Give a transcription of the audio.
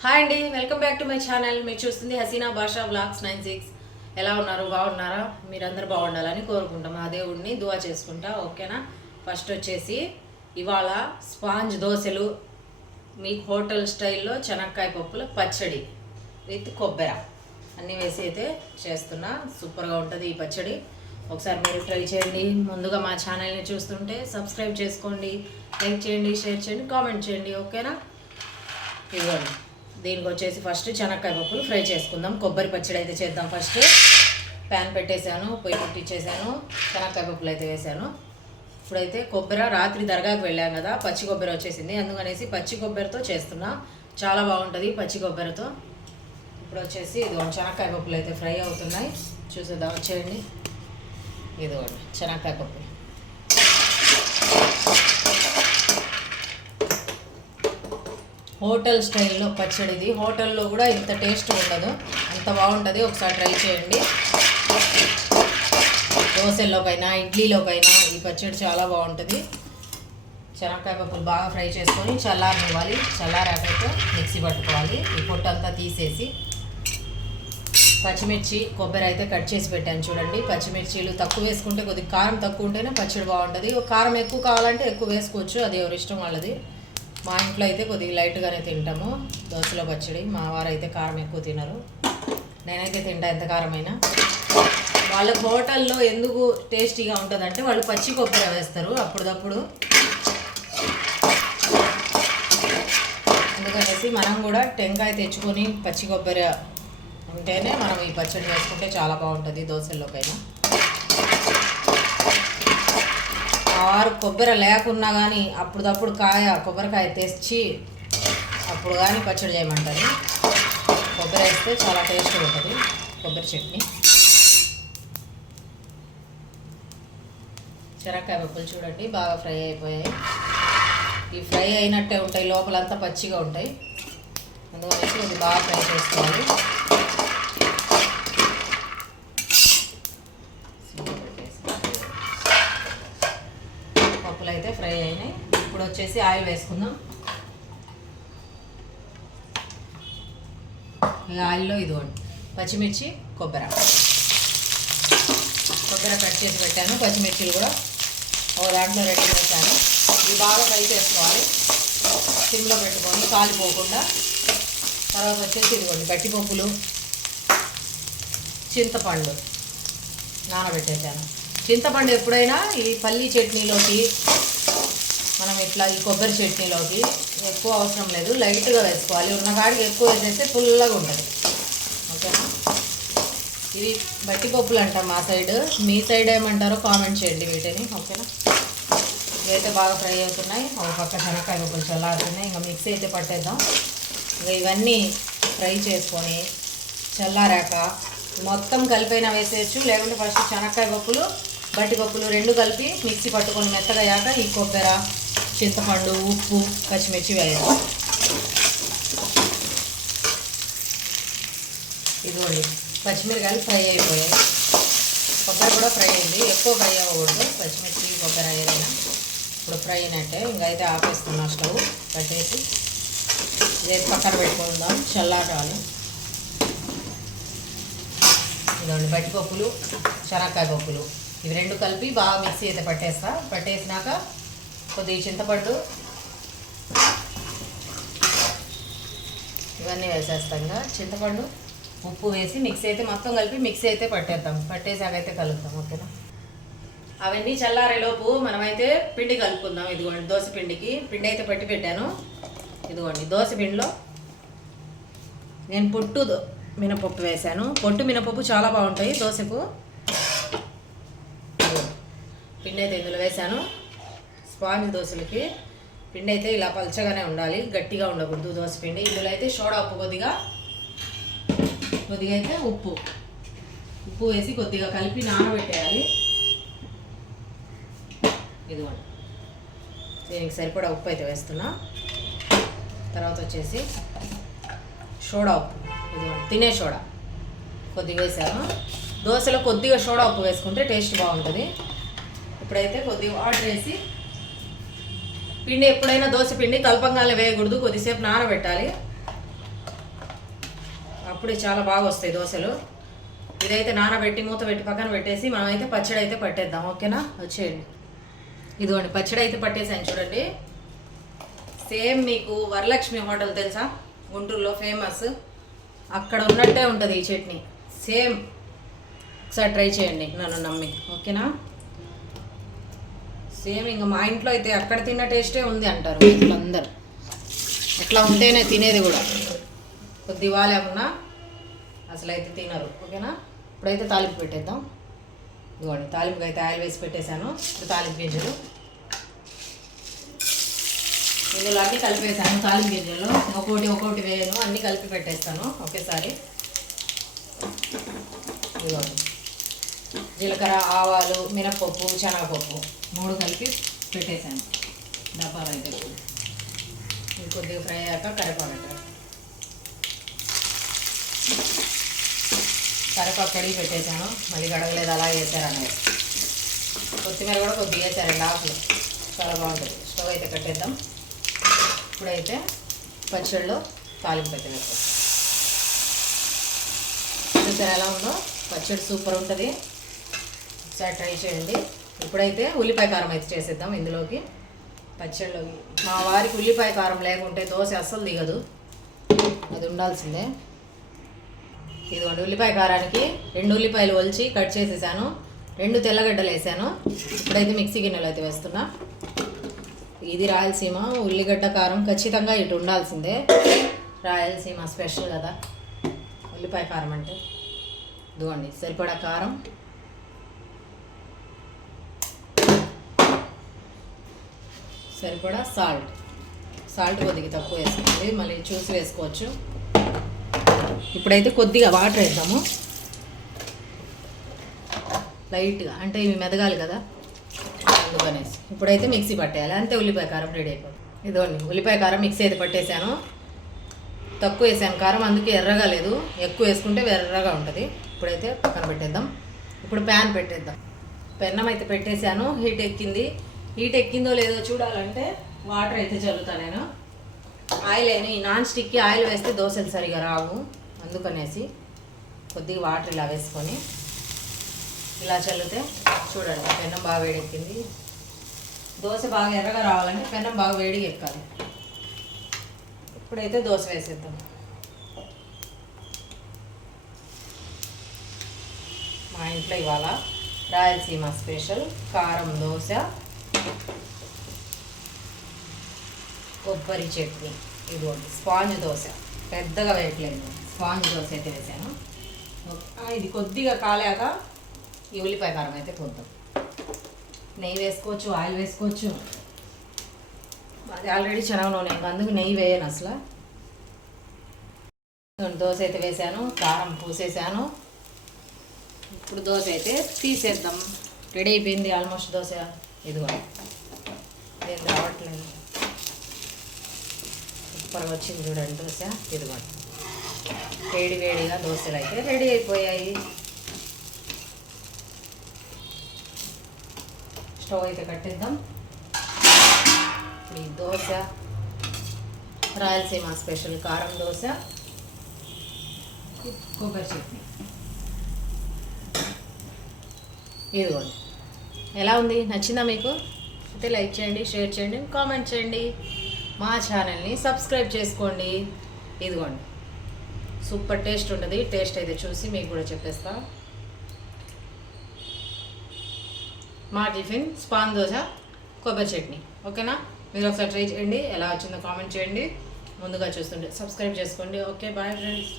Hi అండి, welcome back to my channel. మీరు చూస్తుంది హసీనా భాషా వ్లాగ్స్ 96. ఎలా ఉన్నారు? బాగున్నారా? మీరందరూ బాగుండాలని కోరుకుంటాం. ఆ దేవుడిని దువా చేసుకుంటా. ఓకేనా? ఫస్ట్ వచ్చేసి ఇవాళ స్పాంజ్ దోశలు, మీ హోటల్ స్టైల్లో చెనక్కాయ పప్పుల పచ్చడి విత్ కొబ్బరి అన్నీ వేసి అయితే చేస్తున్నా. సూపర్గా ఉంటుంది ఈ పచ్చడి. ఒకసారి మీరు ట్రై చేయండి. ముందుగా మా ఛానల్ని చూస్తుంటే సబ్స్క్రైబ్ చేసుకోండి, లైక్ చేయండి, షేర్ చేయండి, కామెంట్ చేయండి. ఓకేనా? ఇవ్వండి. దీనికి వచ్చేసి ఫస్ట్ చెనక్కాయ పప్పులు ఫ్రై చేసుకుందాం. కొబ్బరి పచ్చడి అయితే చేద్దాం. ఫస్ట్ ప్యాన్ పెట్టేశాను, పొయ్యి ముట్టించేసాను, చెనక్కాయ పప్పులు అయితే వేసాను. ఇప్పుడైతే కొబ్బరి రాత్రి దర్గాకు వెళ్ళాం కదా, పచ్చి కొబ్బరి వచ్చేసింది. అందుకనేసి పచ్చి కొబ్బరితో చేస్తున్నా. చాలా బాగుంటుంది పచ్చి కొబ్బరితో. ఇప్పుడు వచ్చేసి ఇదిగోండి చెనక్కాయ పప్పులు అయితే ఫ్రై అవుతున్నాయి. చూసేద్దాం, వచ్చేయండి. ఇదిగోండి చెనక్కాయ పప్పులు. హోటల్ స్టైల్లో పచ్చడిది. హోటల్లో కూడా ఇంత టేస్ట్ ఉండదు, అంత బాగుంటుంది. ఒకసారి ట్రై చేయండి. దోశల్లోకైనా ఇడ్లీలోకైనా ఈ పచ్చడి చాలా బాగుంటుంది. చెనక్కాయ పప్పులు బాగా ఫ్రై చేసుకొని చల్లారనివ్వాలి. చల్లారాకైతే మిక్సీ పట్టుకోవాలి. ఈ పొట్టు అంతా తీసేసి పచ్చిమిర్చి కొబ్బరి అయితే కట్ చేసి పెట్టాను. చూడండి, పచ్చిమిర్చీలు తక్కువ వేసుకుంటే, కొద్దిగా కారం తక్కువ ఉంటేనే పచ్చడి బాగుంటుంది. కారం ఎక్కువ కావాలంటే ఎక్కువ వేసుకోవచ్చు, అది ఎవరి ఇష్టం వాళ్ళది. మా ఇంట్లో అయితే కొద్దిగా లైట్గానే తింటాము దోశలో పచ్చడి. మా వారు అయితే కారం ఎక్కువ తినరు, నేనైతే తింటా ఎంత కారమైనా. వాళ్ళ హోటల్లో ఎందుకు టేస్టీగా ఉంటుందంటే వాళ్ళు పచ్చి కొబ్బరి వేస్తారు అప్పుడప్పుడు. అందుకనేసి మనం కూడా టెంకాయ తెచ్చుకొని పచ్చి కొబ్బరి ఉంటేనే మనం ఈ పచ్చడి వేసుకుంటే చాలా బాగుంటుంది దోశల్లోకైనా. ఆరు కొబ్బరి లేకున్నా కానీ అప్పుడప్పుడు కొబ్బరికాయ తెచ్చి అప్పుడు కానీ పచ్చడి చేయమంటారు. కొబ్బరి వేస్తే చాలా టేస్ట్గా ఉంటుంది కొబ్బరి చట్నీ. చెనక్కాయ పప్పులు చూడండి బాగా ఫ్రై అయిపోయాయి. ఈ ఫ్రై అయినట్టే ఉంటాయి, లోపలంతా పచ్చిగా ఉంటాయి. అందుకనేసి ఇది బాగా ఫ్రై చేసుకోవాలి. పప్పులు అయితే ఫ్రై అయినాయి. ఇప్పుడు వచ్చేసి ఆయిల్ వేసుకుందాం. ఈ ఆయిల్లో ఇదిగోండి పచ్చిమిర్చి కొబ్బరి కట్ చేసి పెట్టాను. పచ్చిమిర్చిలు కూడా ఒక దాంట్లో రెడీ చేశాను. ఇవి బాగా ఫ్రై చేసుకోవాలి, సిమ్లో పెట్టుకొని కాలిపోకుండా. తర్వాత వచ్చేసి ఇదిగోండి గట్టిపప్పులు, చింతపండు నానబెట్టేశాను. చింతపండు ఎప్పుడైనా ఈ పల్లీ చట్నీలోకి, మనం ఇట్లా ఈ కొబ్బరి చట్నీలోకి ఎక్కువ అవసరం లేదు, లైట్గా వేసుకోవాలి. ఉన్న కాడికి ఎక్కువ వేసేస్తే పుల్లగా ఉంటుంది. ఓకేనా? ఇవి బట్టిపప్పులు అంటాం మా సైడ్, మీ సైడ్ ఏమంటారో కామెంట్ చేయండి వీటిని. ఓకేనా? ఇవైతే బాగా ఫ్రై అవుతున్నాయి. ఒక పక్క చెనక్కాయ పప్పులు చల్లారుతున్నాయి. ఇంకా మిక్సీ అయితే పట్టేద్దాం. ఇంకా ఇవన్నీ ఫ్రై చేసుకొని చల్లారాక మొత్తం కలిపైనా వేసేయచ్చు, లేకుంటే ఫస్ట్ చెనక్కాయ పప్పులు బట్టిపప్పులు రెండు కలిపి మిక్సీ పట్టుకొని మెత్తగా అయ్యాక ఈ కొబ్బరి, చింతపండు, ఉప్పు, పచ్చిమిర్చి వేయాలి. ఇదిగోండి పచ్చిమిరకాయలు ఫ్రై అయిపోయాయి. కొబ్బరి కూడా ఫ్రై అయింది, ఎక్కువ ఫ్రై అవ్వకూడదు పచ్చిమిర్చి కొబ్బరి ఏదైనా. ఇప్పుడు ఫ్రై అయినట్టే. ఇంకైతే ఆపేస్తున్నా, స్టవ్ కట్టేసి ఇదైతే పక్కన పెట్టుకుందాం చల్లారాలు. ఇదిగోండి బట్టిపప్పులు, శనక్కాయ పప్పులు ఇవి రెండు కలిపి బాగా మిక్సీ అయితే పట్టేసినాక కొద్దిగా చింతపండు ఇవన్నీ వేసేస్తాం. చింతపండు ఉప్పు వేసి మిక్సీ అయితే మొత్తం కలిపి మిక్సీ అయితే పట్టేద్దాం. పట్టేసాకైతే కలుపుతాం. ఓకేనా? అవన్నీ చల్లారేలోపు మనమైతే పిండి కలుపుకుందాం. ఇదిగోండి దోశ పిండికి పిండి అయితే పట్టి పెట్టాను. ఇదిగోండి దోశ పిండిలో నేను పొట్టు మినపప్పు వేశాను. పొట్టు మినపప్పు చాలా బాగుంటాయి దోశకు. పిండి అయితే ఇందులో వేశాను. స్పాంజ్ దోశలకి పిండి అయితే ఇలా పల్చగానే ఉండాలి, గట్టిగా ఉండకూడదు దోశ పిండి. ఇందులో అయితే సోడా ఉప్పు కొద్దిగా అయితే ఉప్పు వేసి కొద్దిగా కలిపి నానబెట్టేయాలి. ఇదిగోండి దీనికి సరిపడా ఉప్పు అయితే వేస్తున్నా. తర్వాత వచ్చేసి సోడా ఉప్పు, ఇదిగోండి తినే సోడా కొద్దిగా వేసాను. దోశలో కొద్దిగా సోడా ఉప్పు వేసుకుంటే టేస్ట్ బాగుంటుంది. ఇప్పుడైతే కొద్దిగా వాటర్ వేసి పిండి ఎప్పుడైనా దోశ పిండి కలపంగానే వేయకూడదు, కొద్దిసేపు నానబెట్టాలి. అప్పుడే చాలా బాగా వస్తాయి దోశలు. ఇదైతే నానబెట్టి మూత పెట్టి పక్కన పెట్టేసి మనమైతే పచ్చడి అయితే పట్టేద్దాం. ఓకేనా, వచ్చేయండి. ఇదిగోండి పచ్చడి అయితే పట్టేసాను చూడండి. సేమ్ మీకు వరలక్ష్మి హోటల్ తెలుసా, గుంటూరులో ఫేమస్, అక్కడ ఉన్నట్టే ఉంటుంది ఈ చట్నీ సేమ్. ఒకసారి ట్రై చేయండి నన్ను నమ్మి. ఓకేనా, సేమ్ ఇంకా మా ఇంట్లో అయితే అక్కడ తిన్న టేస్టే ఉంది అంటారు వీళ్ళందరూ. అట్లా ఉంటేనే తినేది కూడా. కొద్ది వాళ్ళేమన్నా అసలు అయితే తినరు. ఓకేనా, ఇప్పుడైతే తాలింపు పెట్టేద్దాం. ఇదిగోండి తాలింపుకి అయితే ఆయిల్ వేసి పెట్టేశాను. ఇప్పుడు తాలింపు గింజలు ఇందులో అన్నీ కలిపేసాను. తాలింపు గింజలు ఒక్కొక్కటి వేయను, అన్నీ కలిపి పెట్టేస్తాను ఒకేసారి. ఇదిగోండి జీలకర్ర, ఆవాలు, మినప్పప్పు, శనగపప్పు 3 కలిపి పెట్టేశాను డబ్బాలు అయితే. ఇది కొద్దిగా ఫ్రై అయ్యాక కరివేపాకు కడిగి పెట్టేశాను. మళ్ళీ కడగలేదు, అలా వేసారన్నది. కొత్తిమీర కూడా కొద్దిగా వేసారండి ఆకులు, చాలా బాగుంటుంది. స్టవ్ అయితే కట్టేద్దాం. ఇప్పుడైతే పచ్చడిలో తాలింపు అయితే వేస్తాం. చూసారు ఎలా ఉందో, పచ్చడి సూపర్ ఉంటుంది. ఒకసారి ట్రై చేయండి. ఇప్పుడైతే ఉల్లిపాయ కారం అయితే చేసేద్దాం ఇందులోకి, పచ్చడిలోకి. మా వారికి ఉల్లిపాయ కారం లేకుంటే దోశ అస్సలు దిగదు, అది ఉండాల్సిందే. ఇదిగోండి ఉల్లిపాయ కారానికి 2 ఉల్లిపాయలు ఒలిచి కట్ చేసేసాను, 2 తెల్లగడ్డలు వేసాను. ఇప్పుడైతే మిక్సీ గిన్నెలో అయితే వేస్తున్నా. ఇది రాయలసీమ ఉల్లిగడ్డ కారం ఖచ్చితంగా ఇటు ఉండాల్సిందే, రాయలసీమ స్పెషల్ కదా ఉల్లిపాయ కారం అంటే. ఇదిగోండి సరిపడా కారం, సరిపడా సాల్ట్ కొద్దిగా తక్కువ వేసుకోండి, మళ్ళీ చూసి వేసుకోవచ్చు. ఇప్పుడైతే కొద్దిగా వాటర్ వేద్దాము లైట్గా, అంటే ఇవి మెదగాలి కదా అందుకనేసి. ఇప్పుడైతే మిక్సీ పట్టేయాలి, అంతే. ఉల్లిపాయ కారం రెడీ అయిపోతుంది. ఇదిగోండి ఉల్లిపాయ కారం మిక్సీ అయితే పట్టేశాను. తక్కువ వేసాను కారం, అందుకే ఎర్రగా లేదు, ఎక్కువ వేసుకుంటే ఎర్రగా ఉంటుంది. ఇప్పుడైతే పక్కన పెట్టేద్దాం. ఇప్పుడు ప్యాన్ పెట్టేద్దాం. పెన్నం అయితే పెట్టేశాను, హీట్ ఎక్కిందో లేదో చూడాలంటే వాటర్ అయితే చల్లుతాను నేను. ఆయిల్ అయినా ఈ నాన్ స్టిక్కి ఆయిల్ వేస్తే దోశలు సరిగా రావు, అందుకనేసి కొద్దిగా వాటర్ ఇలా వేసుకొని ఇలా చల్లితే చూడండి పెన్నం బాగా వేడెక్కింది. దోశ బాగా ఎర్రగా రావాలంటే పెన్నం బాగా వేడిగా ఎక్కాలి. ఇప్పుడైతే దోశ వేసేద్దాం. మా ఇంట్లో ఇవాళ రాయలసీమ స్పెషల్ కారం దోశ, కొబ్బరి చట్నీ. ఇదిగోండి స్పాంజ్ దోశ, పెద్దగా వేయట్లేదు, స్పాంజ్ దోశ అయితే వేసాను. ఇది కొద్దిగా కాలాక ఈ ఉల్లిపాయ కారం అయితే పోద్దాం. నెయ్యి వేసుకోవచ్చు, ఆయిల్ వేసుకోవచ్చు. అది ఆల్రెడీ శనగ నూనె, అందుకు నెయ్యి వేయను అసలు. దోశ అయితే వేసాను, కారం పూసేసాను. ఇప్పుడు దోశ అయితే తీసేద్దాం. రెడీ అయిపోయింది ఆల్మోస్ట్ దోశ. ఇదిగో ఏం రావట్లేదు, సూపర్గా వచ్చింది చూడండి దోశ. ఇదిగో వేడిగా దోశలు అయితే రెడీ అయిపోయాయి. స్టవ్ అయితే కట్టేద్దాం. ఈ దోశ రాయలసీమ స్పెషల్ కారం దోశ, కొబ్బరి చట్నీ. ఇదిగోండి ఎలా ఉంది, నచ్చిందా మీకు? అయితే లైక్ చేయండి, షేర్ చేయండి, కామెంట్ చేయండి, మా ఛానల్ని సబ్స్క్రైబ్ చేసుకోండి. ఇదిగోండి సూపర్ టేస్ట్ ఉంటుంది. టేస్ట్ అయితే చూసి మీకు కూడా చెప్పేస్తా. మా టిఫిన్ స్పాంజ్ దోశ, కొబ్బరి చట్నీ. ఓకేనా, మీరు ఒకసారి ట్రై చేయండి, ఎలా వచ్చిందో కామెంట్ చేయండి. ముందుగా చూస్తుంటే సబ్స్క్రైబ్ చేసుకోండి. Okay, bye friends.